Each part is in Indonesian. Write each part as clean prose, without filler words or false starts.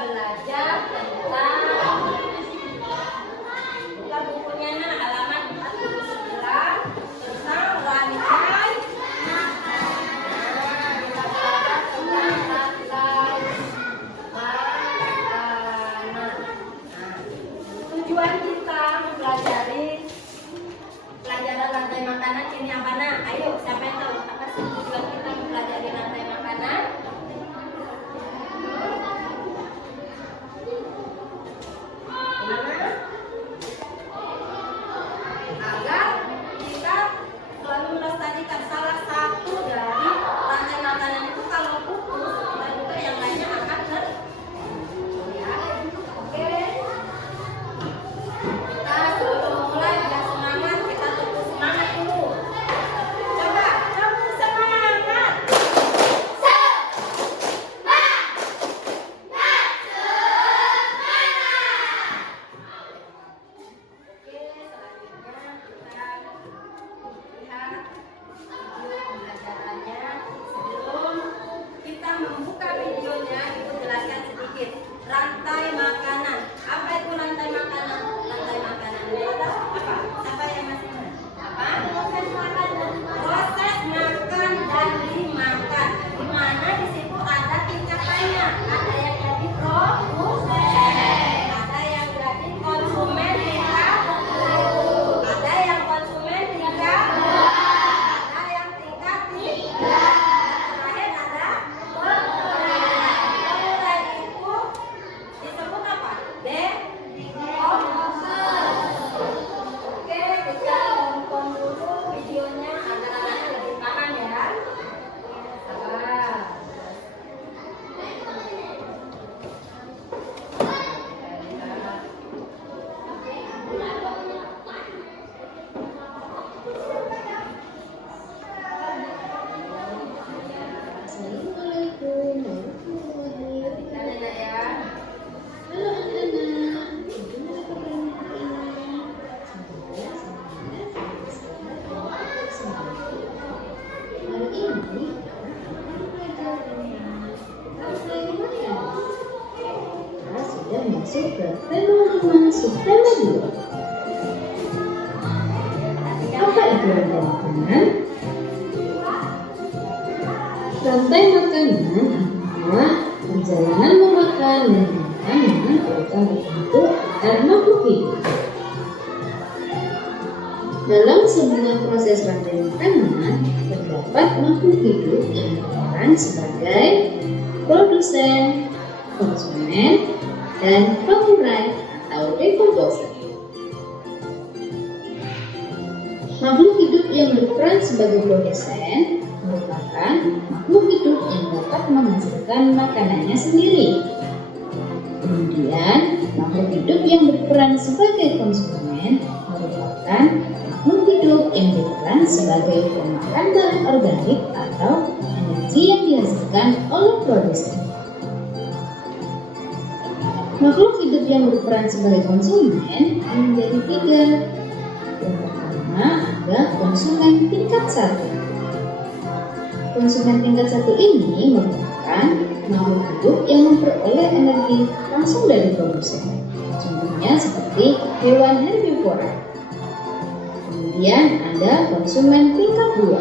belajar tentang buka bukunya halaman 49 tentang rantai tujuan kita mempelajari pelajaran rantai makanan ini apa nak? Ayo, siapa yang tahu apa sih tujuan kita mempelajari rantai makanan? Gimana? Agar kita selalu melestarikan salah satu dari rantai makanan itu kalau putus, kita juga yang lainnya akan ya. Oke. Kita sebelum mulai biar semangat, kita tepuk semangat dulu. Coba tepuk semangat. Oke, selanjutnya kita lihat video pembelajarannya. Sebelum kita membuka videonya, Ibu jelaskan sedikit rantai makanan. Apa itu rantai makanan? Rantai makanan itu adalah apa? Siapa yang masih ingat? Apa? Proses makan dan dimakan. Di mana di situ ada tingkatannya. Ada yang jadi produsen, ada yang jadi konsumen tingkat 1, ada yang konsumen tingkat 2, ada yang tingkat 3, terakhir ada pengurai. Pengurai itu disebut apa? Dekomposer. Oke, kita nonton dulu videonya agar anaknya lebih paham ya. Sabar. Assalamualaikum warahmatullahi Kita lihat ya. Halo anak-anak, bagaimana kabarnya hari ini? Semoga semuanya sehat dan semangat. Hari ini anak belajar tentang rantai makanan. Kita sudah masuk ke tema 5 subtema 2. Apa itu rantai makanan? Rantai makanan adalah perjalanan memakan dan makanan terutama tertentu antar makhluk hidup. Dalam sebuah proses rantai makanan, terdapat makhluk hidup yang berperan sebagai produsen, konsumen, dan pengurai atau dekomposer. Makhluk hidup yang berperan sebagai produsen merupakan makhluk hidup yang dapat menghasilkan makanannya sendiri. Kemudian, makhluk hidup yang berperan sebagai konsumen merupakan makhluk hidup yang berperan sebagai pemakan bahan organik atau energi yang dihasilkan oleh produsen. Makhluk hidup yang berperan sebagai konsumen menjadi 3. Yang pertama ada konsumen tingkat 1. Konsumen tingkat 1 ini merupakan makhluk hidup yang memperoleh energi langsung dari produsen. Contohnya seperti hewan herbivora. Kemudian ada konsumen tingkat 2.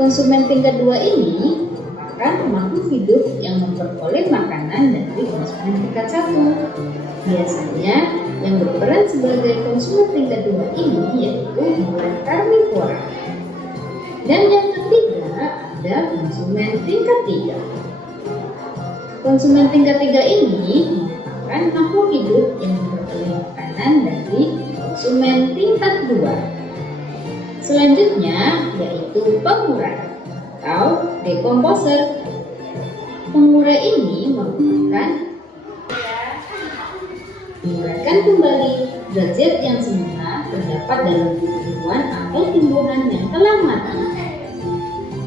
Konsumen tingkat 2 ini merupakan makhluk hidup yang memperoleh makanan dari konsumen tingkat 1. Biasanya yang berperan sebagai konsumen tingkat 2 ini yaitu hewan karnivora. Dan yang ketiga ada konsumen tingkat 3. Konsumen tingkat 3 ini merupakan makhluk hidup yang memperoleh makanan dari konsumen tingkat 2. Selanjutnya yaitu pengurai atau dekomposer. Pengurai ini merupakan menguraikan kembali zat-zat yang semula terdapat dalam tubuh hewan atau tumbuhan yang telah mati.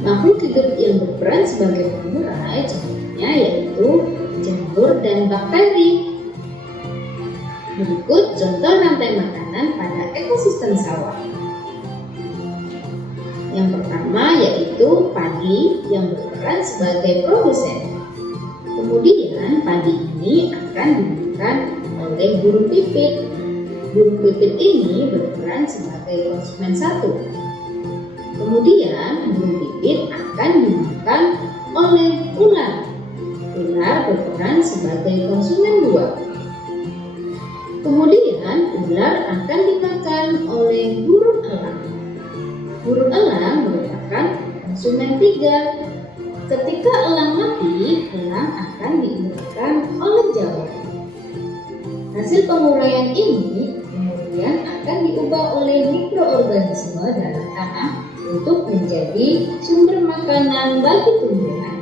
Makhluk hidup yang berperan sebagai pengurai contohnya yaitu jamur dan bakteri. Berikut contoh rantai makanan pada ekosistem sawah. Yang pertama yaitu padi yang berperan sebagai produsen. Kemudian padi ini akan dimakan oleh burung pipit. Burung pipit ini berperan sebagai konsumen satu. Kemudian burung pipit akan dimakan oleh ular. Ular berperan sebagai konsumen dua. Kemudian ular akan dimakan oleh burung elang. Burung elang merupakan konsumen tiga. Ketika elang mati, elang akan dimakan oleh jawat. Hasil penguraian ini kemudian akan diubah oleh mikroorganisme dalam tanah untuk menjadi sumber makanan bagi tumbuhan.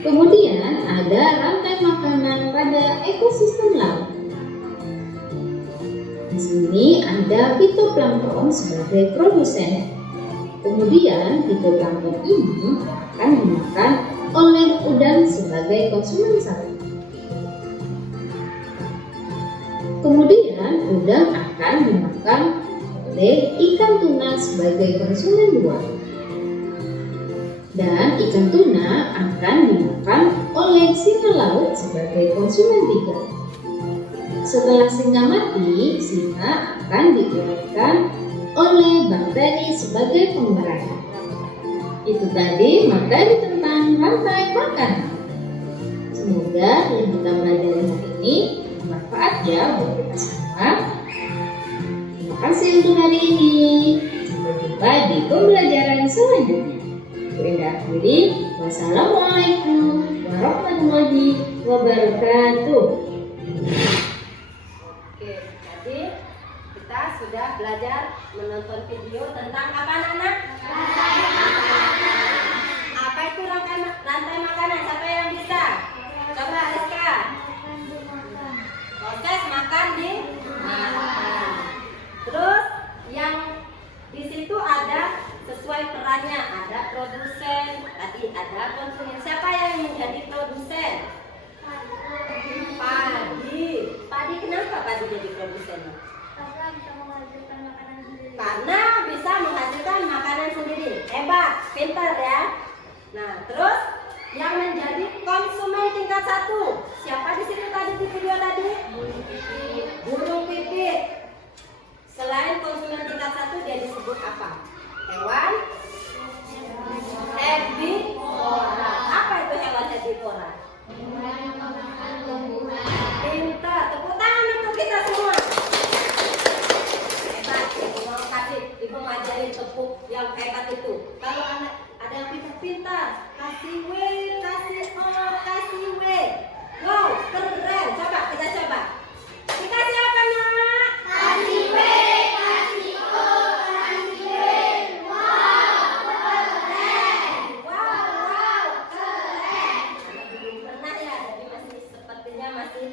Kemudian ada rantai makanan pada ekosistem laut. Di sini ada fitoplankton sebagai produsen. Kemudian fitoplankton ini akan dimakan oleh udang sebagai konsumen satu. Kemudian udang akan dimakan oleh ikan tuna sebagai konsumen dua. Dan ikan tuna akan dimakan oleh singa laut sebagai konsumen tiga. Setelah singa mati, singa akan diuraikan oleh bakteri sebagai pengurai. Itu tadi materi tentang rantai makanan. Semoga yang kita pelajari hari ini bermanfaat ya buat kita semua. Terima kasih untuk hari ini. Sampai jumpa di pembelajaran selanjutnya. Saya akhiri. Wassalamualaikum warahmatullahi wabarakatuh. Oke, jadi kita sudah belajar menonton video tentang apa anak-anak? Apa itu rantai makanan? Siapa yang bisa? Coba Rizka. Proses makan di makan. Terus yang di situ ada sesuai perannya, ada produsen, tadi ada konsumen. Siapa yang menjadi produsen? Padi. Padi kenapa padi jadi produsen? Karena bisa menghasilkan makanan sendiri. Hebat, pintar ya. Nah, terus yang menjadi konsumen tingkat satu. Siapa di situ tadi di video tadi? Burung pipit. Selain konsumen tingkat satu, dia disebut apa? Hewan herbivora. Apa itu hewan herbivora? Pintar. Tepuk tangan untuk kita semua. Hebat. Mau kasih, ibu ngajarin tepuk yang hebat itu. Kalau anak ada yang pintar-pintar, kasih W, kasih O, kasih W. Wow, keren. Coba kita coba. Dikasih apa nak? Kasih W, kasih O, kasih W. Wow, keren. Wow, keren. Belum pernah ya, jadi masih sepertinya masih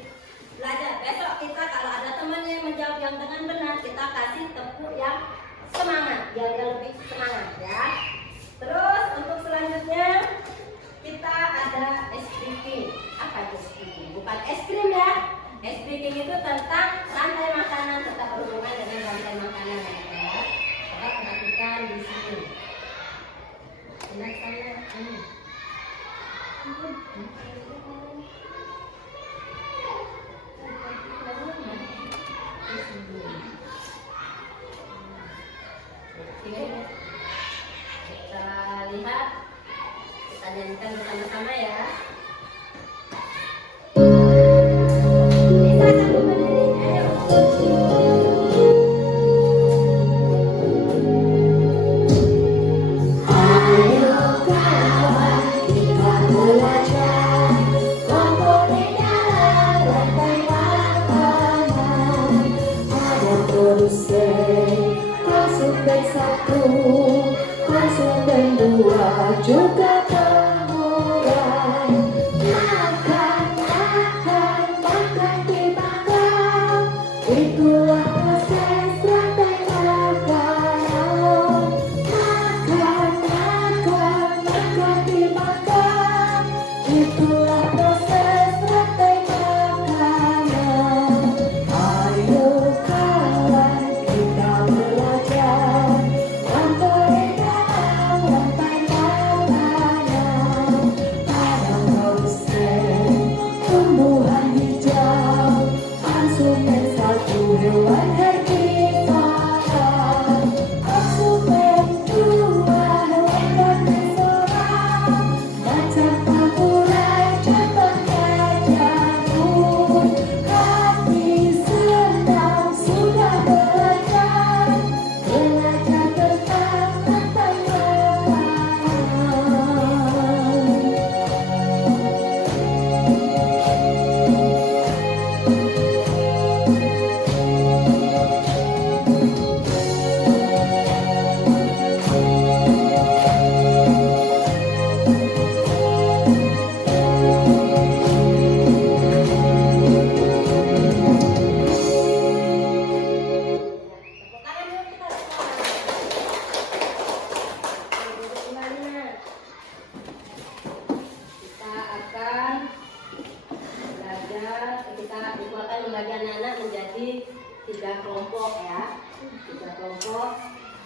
belajar. Besok kita kalau ada teman yang menjawab yang dengan benar, kita kasih tepuk yang semangat, biar dia lebih semangat ya. Terus untuk selanjutnya kita ada es breaking. Apa itu es breaking? Bukan es krim ya. Es breaking itu tentang rantai makanan, tetap berhubungan dengan rantai makanan ya. Coba perhatikan di sini. Enak saya ini. Oke. Kita lihat, kita nyanyikan bersama-sama ya. Bisa sambil berdiri, ayo. Ayo kawan, kita belajar Ibu akan membagi anak-anak menjadi 3 kelompok ya. 3 kelompok.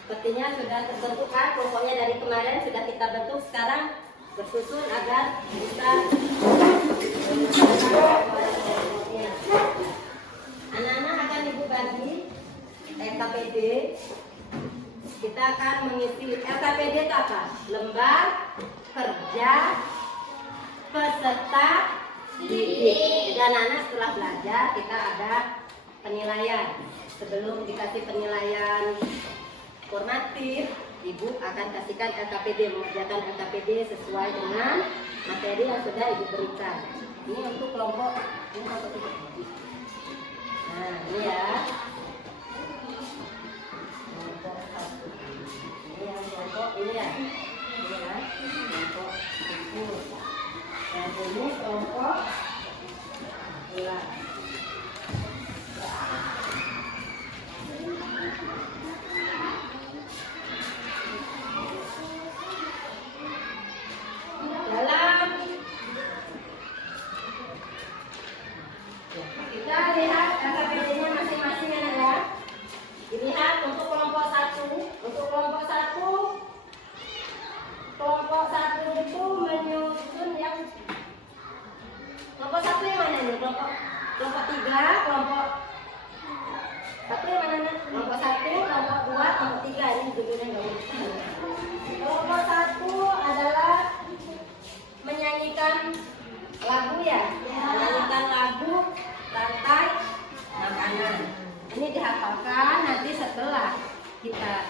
Sepertinya sudah terbentuk kan kelompoknya dari kemarin sudah kita bentuk, sekarang bersusun agar bisa anak-anak akan ibu bagi LKPD. Kita akan mengisi LKPD itu apa? Lembar kerja peserta didik. Dan anak-anak setelah belajar kita ada penilaian. Sebelum dikasih penilaian formatif, ibu akan kasihkan LKPD, mengerjakan LKPD sesuai dengan materi yang sudah ibu berikan. Ini untuk kelompok ini. Nah, ini ya. Kelompok 1. Ini yang kelompok ini ya. Ini ya. Kelompok 10. Dan ini kelompok 11. Kita lihat LKPD-nya masing-masing ya. Dilihat untuk kelompok 1. Untuk kelompok 1 itu menyusun yang kelompok 1 yang mana nih? Kelompok 3, kelompok 1 yang mana nih? Kelompok 1, kelompok 2, kelompok 3. Ini judulnya enggak usah. Kelompok 1 adalah menyanyikan lagu ya. Menyanyikan lagu rantai makanan. Ini dihafalkan nanti setelah kita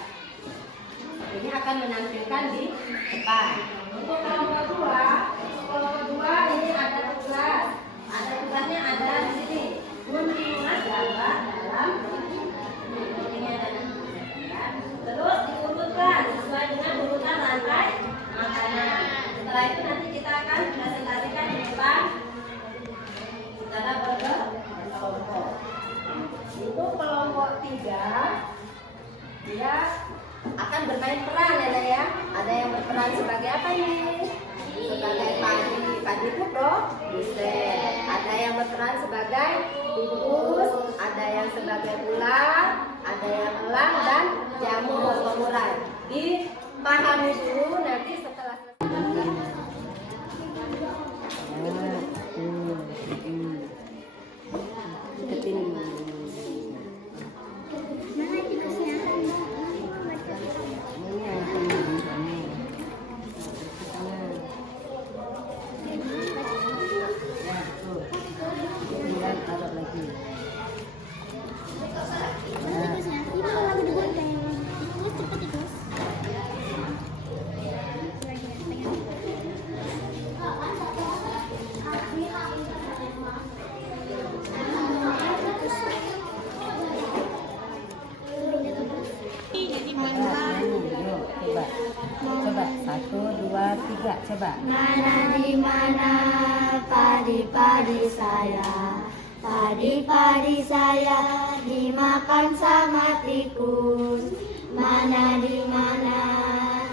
ini akan menampilkan di depan. Untuk kelompok 2 ini ada tugas. Ada tugasnya ada di sini. Guntingan gambar dalam terus diurutkan sesuai dengan urutan rantai makanan. Setelah itu nanti kita akan presentasikan di depan secara berkelompok. Untuk kelompok 3 dia akan bermain peran ya. Ada yang berperan sebagai apa ini? Sebagai padi itu produsen. Ada yang berperan sebagai tikus, ada yang sebagai ular, ada yang elang dan jamur pengurai. Dipahami dulu nanti setelah Coba 1, 2, 3 coba. Mana di mana padi-padi saya, padi-padi saya dimakan sama tikus. Mana di mana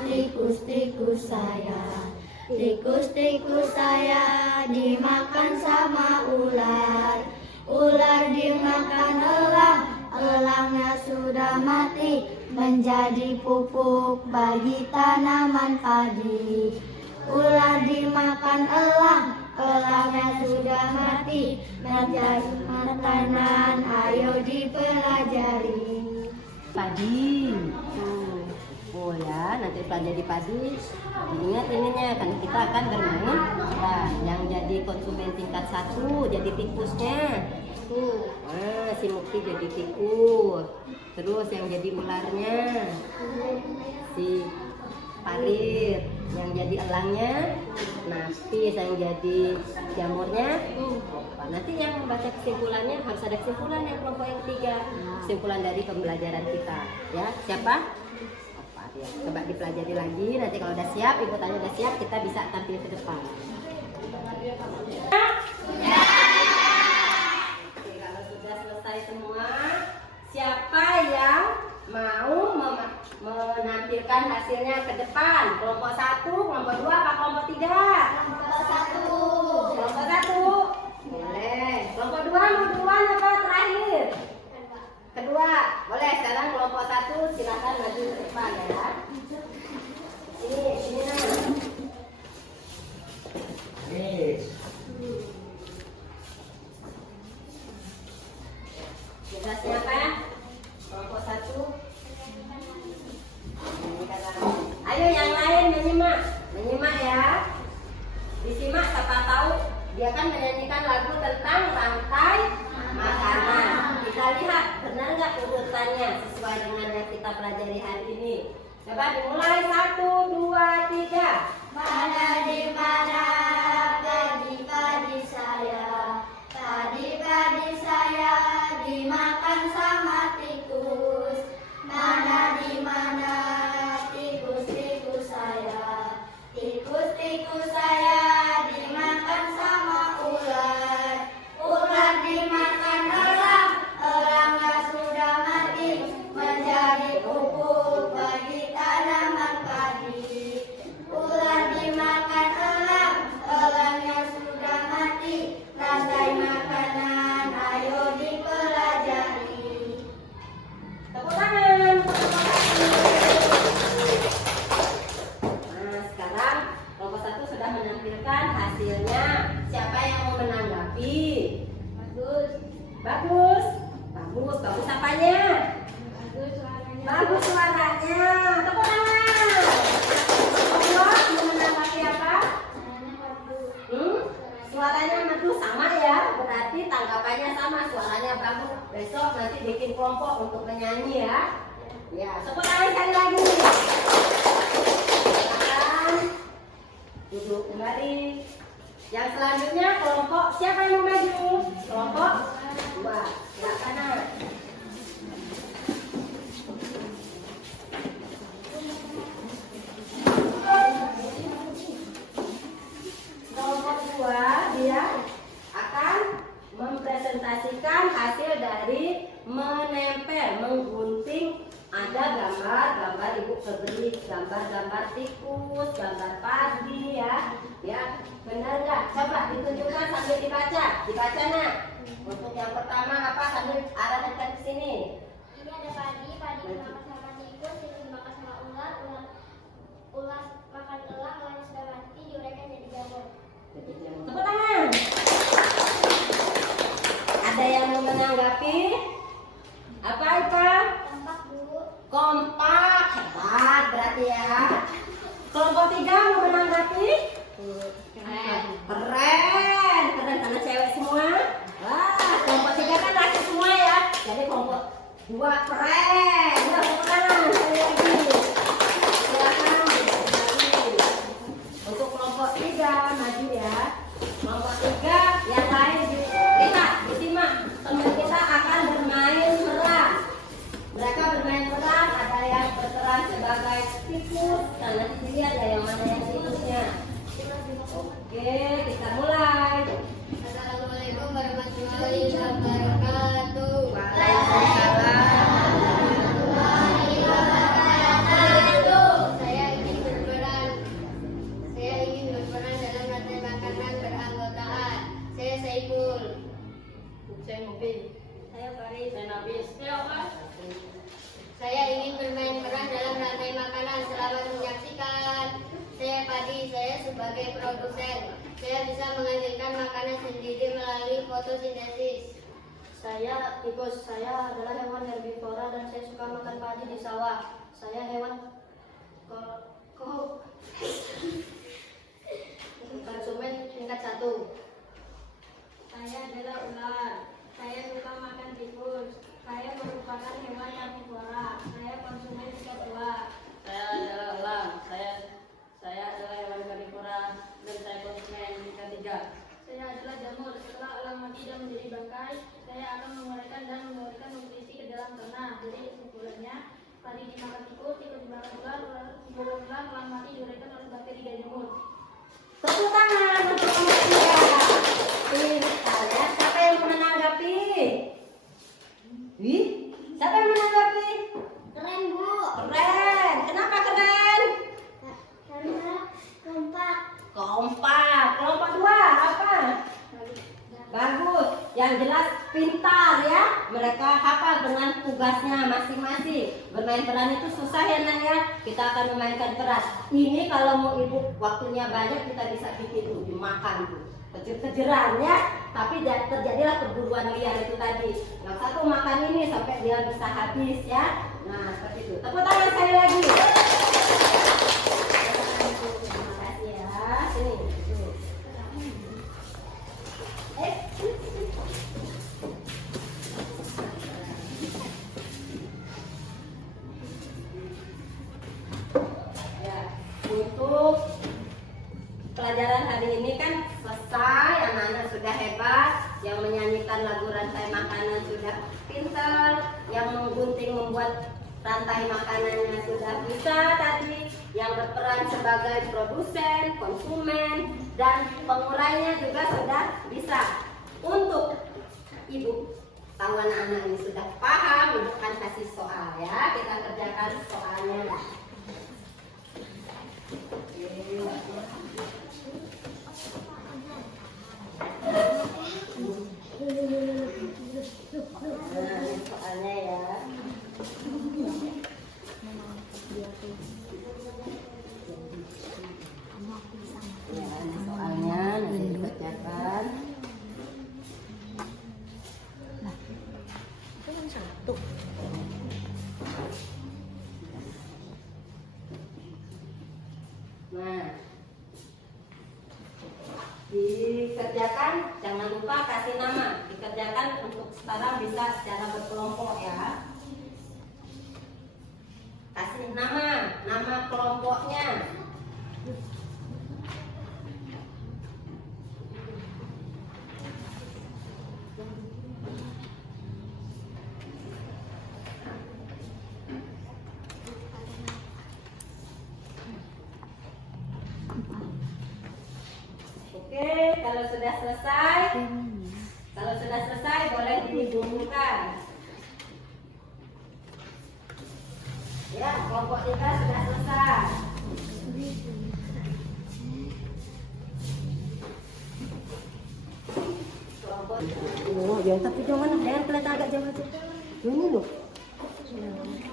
tikus-tikus saya, tikus-tikus saya dimakan sama ular. Ular dimakan elang, elangnya sudah mati, menjadi pupuk bagi tanaman padi. Ular dimakan elang, elangnya sudah mati, menjadi makanan. Ayo dipelajari. padi. Oh ya, nanti pelajari padi. Ingat ininya kan kita akan bermain. Nah, yang jadi konsumen tingkat 1 jadi tikusnya. Si Mukti jadi tikus. Terus yang jadi ularnya si Parit, yang jadi elangnya Nafis, yang jadi jamurnya nanti yang membaca kesimpulannya harus ada kesimpulan yang kelompok yang 3, kesimpulan dari pembelajaran kita ya. Siapa? Ya, coba dipelajari lagi, nanti kalau udah siap, ibu tanya udah siap, kita bisa tampil ke depan. Oke, kalau sudah selesai semua, siapa yang mau menampilkan hasilnya ke depan? Kelompok 1, kelompok 2, apa kelompok 3? Kelompok 1. Kelompok 1. Boleh. Kelompok menyanyikan lagu tentang rantai makanan. Kita lihat benar nggak urutannya sesuai dengan yang kita pelajari hari ini. Coba dimulai 1, 2, 3. Mana di mana padi-padi saya, padi-padi saya dimakan sama tikus. Mana di mana tikus-tikus saya, tikus-tikus saya dimakan sama ular. Ular dimakan elang, elangnya sudah mati menjadi pupuk bagi tanaman padi. Ular dimakan elang, elangnya sudah mati. Rantai makanan, ayo dipelajari. Tepuk tangan. Nah, sekarang kelompok 1 sudah menampilkan hasilnya. Siapa yang mau menanggapi? Bagus, Bagus. Bagus. Bagus apanya? bagus suaranya. Bagus suaranya. Tepuk tangan. Kelompok mau menanggapi apa? Suaranya bagus. Suaranya merdu sama ya. Berarti tanggapannya sama. Suaranya bagus. Besok nanti bikin kelompok untuk menyanyi ya. Ya, tepuk tangan sekali lagi. Silakan duduk kembali. Yang selanjutnya kelompok siapa yang mau maju? Kelompok 2. Silakan. Nak. Kelompok 2 dia akan mempresentasikan hasil dari menempel, menggunting. Ada gambar ibu beri, gambar tikus, gambar padi ya. Ya, benar nggak? Coba ditunjukkan sambil dibaca. Dibaca nak. Untuk yang pertama apa? Sambil arahkan ke sini. Ini ada padi, padi dimakan sama tikus, tikus dimakan sama ular, ular makan elang, elangnya sudah mati, diuraikan jadi jamur. Tepuk tangan. Ada yang mau menanggapi? Apa itu? Tampak Bu. Kompak, hebat berarti ya. Kelompok 3 mau menanggapi? Keren karena cewek semua. Wah, kelompok 3 kan laki semua ya. Jadi kelompok 2 keren. Udah tepuk tangan sekali lagi. Silakan kembali. Untuk kelompok 3 maju ya. Kelompok 3 yang lain lihat, disimak. Teman kita akan bermain peran. Mereka bermain peran, ada yang berperan sebagai tikus. Dan nanti dilihat ya yang mana yang tikusnya. Oke, kita mulai. Assalamualaikum warahmatullahi wabarakatuh. Saya ingin berperan dalam rantai makanan beranggotaan. Saya Saiful. Saya Mobil. Saya Faris. Saya Nabis. Saya ingin bermain peran dalam rantai makanan. Selamat menyaksikan. Saya Padi, saya sebagai produsen. Saya bisa menghasilkan makanan sendiri melalui fotosintesis. Saya tikus, saya adalah hewan herbivora dan saya suka makan padi di sawah. Saya hewan konsumen tingkat 1. Saya adalah ular. Saya suka makan tikus. Saya merupakan hewan herbivora. Saya konsumen tingkat 2. Saya adalah elang. Saya adalah hewan karnivora dan saya konsumen tingkat 3. Saya adalah jamur. Setelah elang mati dan menjadi bangkai, saya akan menguraikan dan memberikan nutrisi ke dalam tanah. Jadi kesimpulannya, padi dimakan tikus, tikus dimakan ular, elang mati diuraikan oleh bakteri dan jamur. Tepuk tangan untuk kelompok 3. Kita lihat siapa yang mau menanggapi? Wih, siapa yang menanggapi? Keren Bu. Keren. Kenapa keren? Karena kompak. Kompak. Kelompok 2 apa? Bagus. Yang jelas pintar ya. Mereka hafal dengan tugasnya masing-masing. Bermain peran itu susah ya nak ya. Kita akan memainkan peran. Ini kalau mau ibu waktunya banyak kita bisa bikin tuh dimakan tuh. Kejar-kejaran ya. Tapi terjadilah perburuan liar itu tadi. Yang satu makan ini sampai dia bisa habis ya. Nah seperti itu. Tepuk tangan sekali lagi. Terima kasih ya. Sini. Ya, untuk pelajaran hari ini kan selesai, anak-anak sudah hebat, yang menyanyikan lagu rantai makanan sudah pintar, yang menggunting membuat rantai makanannya sudah bisa tadi, yang berperan sebagai produsen, konsumen, dan pengurainya juga sudah bisa. Untuk ibu, tahu anak-anak ini sudah paham, ibu kan kasih soal ya, kita kerjakan soalnya. Nah, ini soalnya ya. Ya, ini soalnya nanti dibacakan. Nah, dikerjakan, jangan lupa kasih nama. Dikerjakan untuk sekarang bisa secara berkelompok ya. Kasih nama kelompoknya. Oke, kalau sudah selesai boleh dihubungkan. Ya, kelompok kita sudah selesai. Kelompok. Oh, ya, tapi jangan kelihatan agak jauh aja. Ini loh.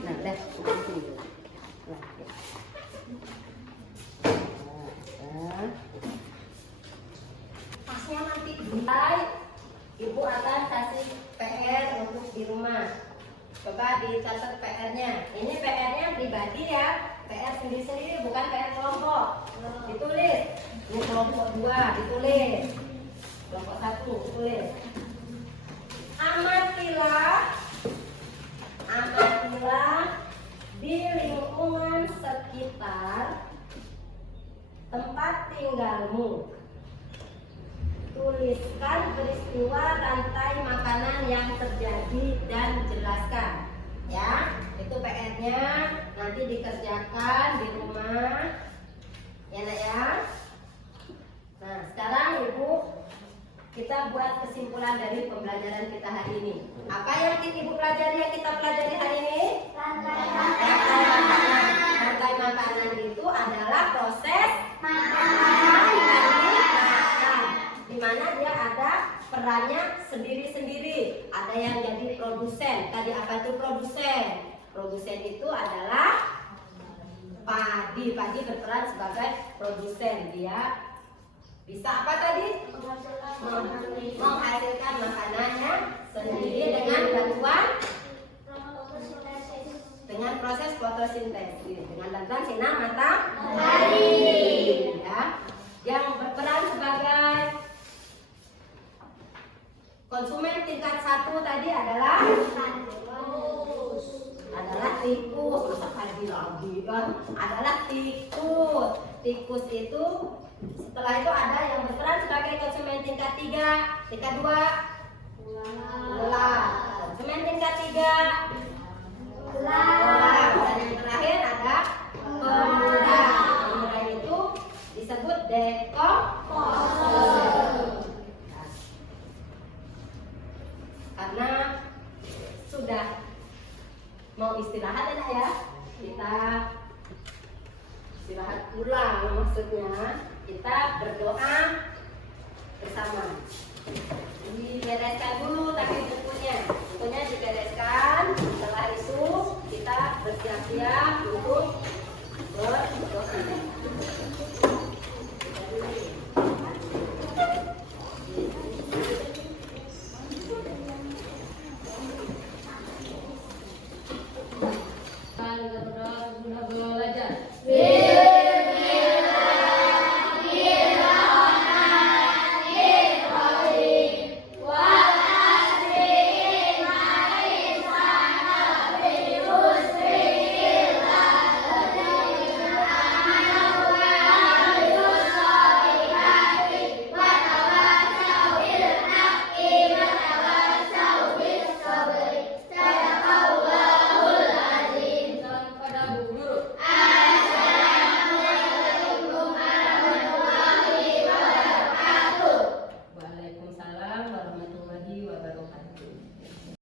Nah, dah. Pasnya nanti mulai, ibu akan kasih PR untuk di rumah. Coba dicatat PR-nya. Ini PR-nya pribadi ya, PR sendiri-sendiri, bukan PR kelompok. Ditulis. Ini kelompok 2, ditulis. Kelompok 1, ditulis. Amatilah di lingkungan sekitar tempat tinggalmu. Tuliskan peristiwa rantai makanan yang terjadi dan jelaskan. Ya, itu PR-nya nanti dikerjakan di rumah. Ya, Nak ya. Nah, sekarang Ibu kita buat kesimpulan dari pembelajaran kita hari ini. Apa yang Ibu pelajari, yang kita pelajari hari ini? Rantai makanan. Rantai makanan itu adalah proses di mana dia ada perannya sendiri-sendiri. Ada yang jadi produsen. Tadi apa itu produsen? Produsen itu adalah padi. Padi berperan sebagai produsen. Dia bisa apa tadi? Menghasilkan makanannya sendiri dengan bantuan proses fotosintesis, dengan bantuan sinar matahari. Ya. Yang berperan sebagai konsumen tingkat 1 tadi adalah tikus. Masa padi lagi kan? Adalah tikus. Tikus itu setelah itu ada yang berperan sebagai konsumen tingkat 3, tingkat 2 ular. Konsumen tingkat 3 ular. Dan yang terakhir ada pemuda. Pemuda itu disebut dekomposer. Karena sudah mau istirahat ya, kita istirahat pulang, maksudnya kita berdoa bersama. Dibereskan